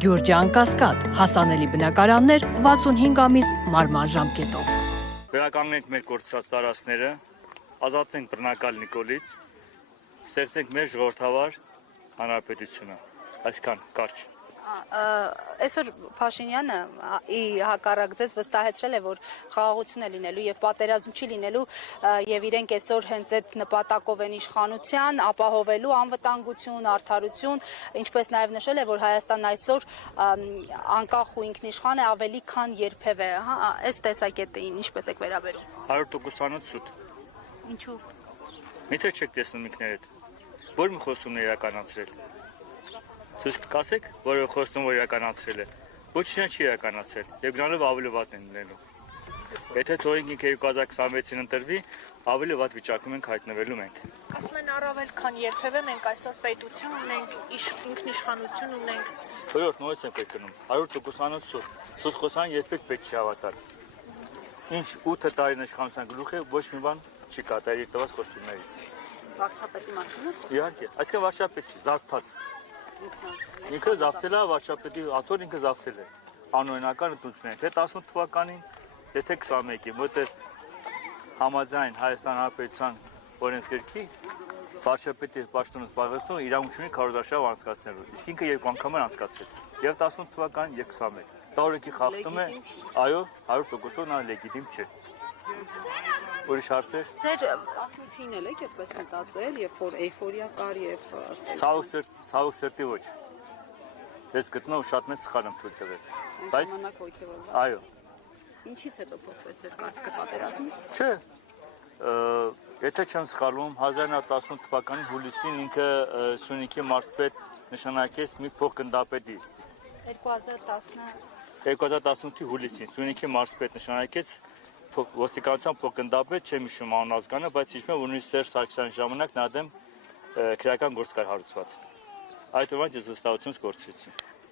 Գյուրջան Կասկադ, հասանելի բնակարաններ 65 ամիս մարման ժամկետով։ Վերականգնենք մեր կորցրած տարածքները, ազատվենք բռնակալ Նիկոլից, ստեղծենք մեր ժողովրդավար հանրապետությունը, այսքան կարճ։ Այսօր Փաշինյանը հակառակ ձեզ վստահեցրել է, որ խաղաղություն է լինելու եւ պատերազմ չի լինելու եւ իրենք այսօր հենց այդ նպատակով են իշխանության, ապահովելու անվտանգություն, արդարություն, ինչպես նաեւ նշել է, որ Հայաստանն այսօր անկախ ու ինքնիշխան է ավելի քան երբևէ, այս տեսակետին ինչպես եք վերաբերում։ 100% սուտ։ Ինչու։ Միթե չեք տեսնում ինքներդ։ Որ մի խոսումն է իրականացրել։ Ցույց կասեք, որը խոստում որ իրականացրել է։ Ոչինչ չի իրականացրել, եւ գնալով ավելի վատ են լինելու։ Եթե թողենք ինքը 2026-ին ընտրվի, ավելի վատ վիճակում ենք հայտնվելու մենք։ Ասում են առավել քան երբևէ մենք այսօր պետություն ունենք, ինքնիշխանություն ունենք։ Բոլոր նորից են պետք գնում։ 100% սուտ։ Սուտ խոսան երբեք պետք չի հավատալ։ Ինչ 8 տարին իշխանության գլուխ է, ոչ մի բան չի կատարել իր տված խոստումներից։ Վարչապետի մասին է։ Իհարկե, այսինքն վարչապետ չի, զարթած։ Ինքը զավթել է, վարչապետի աթոռ ինքը զավթել է։ Անօրինական ընտրություններ, թե 18 թվականին, եթե 21-ին, որտեղ համաձայն Հայաստան Հանրապետության օրենսգրքի վարչապետի պաշտոնը զբաղեցնող իրավունք ունի քարոզարշավ անցկացնելու։ Իսկ ինքը երկու անգամ անցկացրեց։ Եվ 18 թվականին, եւ 21։ Դա օրենքի խախտում է, այո, 100% նա լեգիտիմ չէ։ Ուրիշ հարցեր։ Ձեր 18-ին էլ եք այդպես մտածել, երբ որ էյֆորիա կար եւ ցավոք սրտի ոչ։ Ես գտնում շատ մեծ սխալ եմ թույլ տվել։ Բայց այո։ Ինչից հետո փոխվեց ձեր կարծիքը պատերազմից։ Չէ։ Եթե չեմ սխալվում, 1918 թվականի հուլիսին ինքը Սյունիքի մարզպետ նշանակեց մի փոխգնդապետի։ 2018-ի հուլիսին Սյունիքի մարզպետ նշանակեց ոստիկանության փոխգնդապետ, չեմ հիշում անազգանը, բայց հիշում եմ, որ նույնիսկ Սերժ Սարգսյանի ժամանակ նա դեմ քրեական գործ կար հարուցված։ Այդ օրվանից ես վստահությունս կորցրեցի։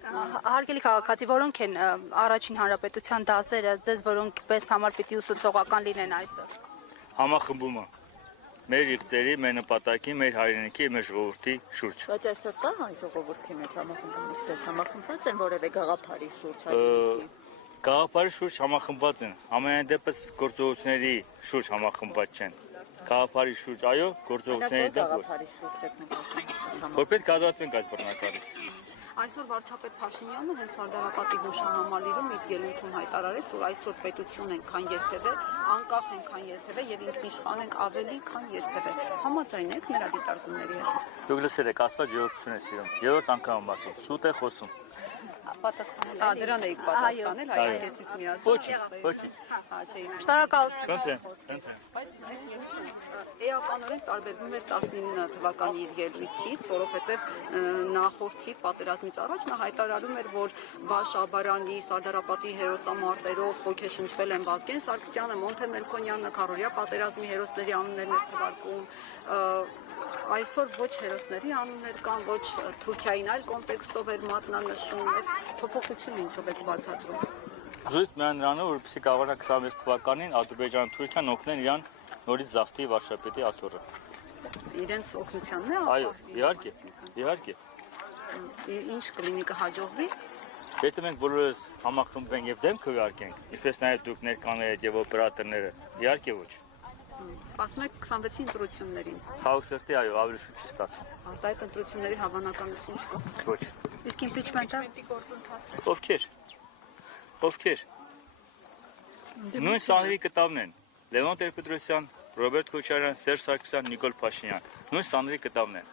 Հարգելի քաղաքացի, որոնք են առաջին հանրապետության դասերը, ձեզ որոնք պես համար պիտի ուսուցողական լինեն այսօր։ Համախմբումը մեր իղձերի, մեր նպատակի, մեր հայրենիքի, մեր ժողովրդի շուրջ։ Բայց այսօր կա հայ ժողովրդի մեջ համախմբումից, ձեզ համախմբված են որևէ գաղափարի շուրջ։ Գաղափարի շուրջ համախմբված են, ամենայն դեպս գործողությունների շուրջ համախմբված չեն։ Գաղափարի շուրջ, այո, գործողությունների դեմ ոչ։ Որ պետք է ազատվենք այս բռնակալից։ Այսօր վարչապետ Փաշինյանը հենց Սարդարապատի հուշահամալիրում իր ելույթում հայտարարեց, որ այսօր պետություն ենք քան երբևէ, անկախ ենք քան երբևէ եւ ինքնիշխան ենք ավելի քան երբևէ։ Համաձայն եք նրա դիտարկումների հետ։ Դուք լսել եք, աստված երրորդություն է սիրում։ Երրորդ անգամ եմ ասում, սուտ է խոսում։ Պատասխանել։ Դրան էիք պատասխանել, հայացքեսից միացել։ Ոչինչ։ Շնորհակալություն։ Բայց էականորեն տարբերվում էր 19 թվականի իր ելույթից, որովհետև նախորդի պատերազմից առաջ նա հայտարարում էր, որ Շաբարանի, Սարդարապատի հերոսամարտերով ոգեշնչվել են Վազգեն Սարգսյանը, Մոնթե Մելքոնյանը, Քարորիա պատերազմի հերոսների անուններն էր թվարկում։ Այսօր ոչ հերոսների անուններ կան, ոչ Թուրքիային այլ կոնտեքստով էր մատնանշում, այս փոփոխությունը ինչով եք բացատրում։ Զույգ միայն նրանով, որպեսզի կարողանա 26 թվականին Ադրբեջանը Թուրքիան օգնեն իրան նորից զավթի վարչապետի աթոռը։ Իրենց օգնությանն է։ Այո, իհարկե։ Ինչ կլինի, կհաջողվի։ Եթե մենք բոլորս համախմբվենք եւ դեմ քվեարկենք, ինչպես նաեւ դուք ներկաներդ եւ օպերատորները, իհարկե ոչ։ Սպասում եք 26-ի ընտրություններին։ Ցավոք սրտի, այո, ավելի շուտ չի ստացվում։ Արտահայտ ընտրությունների հավանականություն չկա։ Ոչ։ Իսկ իմպիչմենտը Ովքեր։ Նույն սանրի կտավն են։ Լևոն Տեր-Պետրոսյան, Ռոբերտ Քոչարյան, Սերժ Սարգսյան, Նիկոլ Փաշինյան։ Նույն սանրի կտավն են։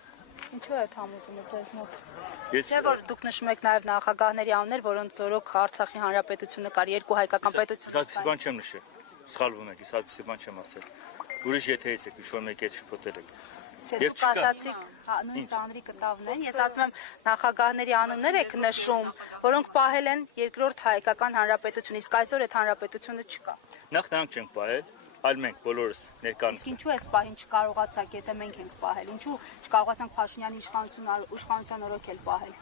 Ինչու է համոզումը ձեզ մոտ։ Չէ՞ որ դուք նշում եք նաև նախագահների անուններ, որոնց օրոք Արցախի հանրապետությունը կար, երկու հայկական պետություն։ Այսպիսի բան չեմ նշել։ Սխալվում եք, այսպիսի բան չեմ ասել։ Ուրիշ եթերից եք, ինչ-որ մեկի հետ շփոթել եք։ Դուք ասացիք, նույն սանրի կտավն են, ես ասում եմ նախագահների անուններ եք նշում, որոնք պահել են երկրորդ հայկական հանրապետություն, իսկ այսօր այդ հանրապետությունը չկա։ Նախ նրանք չենք պահել, այլ մենք բոլորս ներկայացնում։ Ինչու էս պահին չկարողացաք, եթե մենք ենք պահել, ինչու չկարողացանք Փաշինյանի իշխանության օրոք էլ պահել։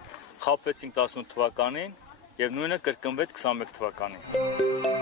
Խաբվեցինք 18 թվականին եւ նույնը կրկնվեց 21 թվականին։